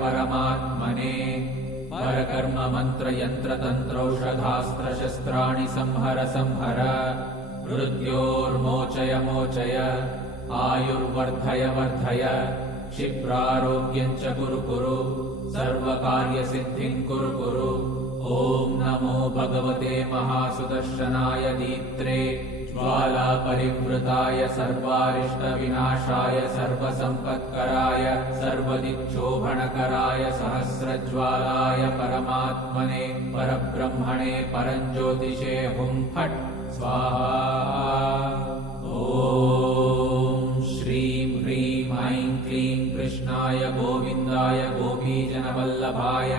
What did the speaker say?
परमात्मने परकर्म मंत्र यंत्र तंत्रौषधास्त्र शस्त्राणि संहर संहर मृत्योर्मोचय मोचय आयुर्वर्धय वर्धय क्षिप्रारोग्यं च कुरु कुरु सर्वकार्यसिद्धिं कुरु कुरु। ॐ नमो भगवते महासुदर्शनाय दीप्त्रे ज्वालापरिवृताय सर्वारिष्टविनाशाय सर्वसम्पत्कराय सर्वदिक्शोभनकराय सहस्रज्वालाय परमात्मने परब्रह्मणे परञ्ज्योतिषे हुं फट् स्वाहा। ॐ श्रीं ह्रीं ऐं क्लीं कृष्णाय गोविन्दाय गोपीजनवल्लभाय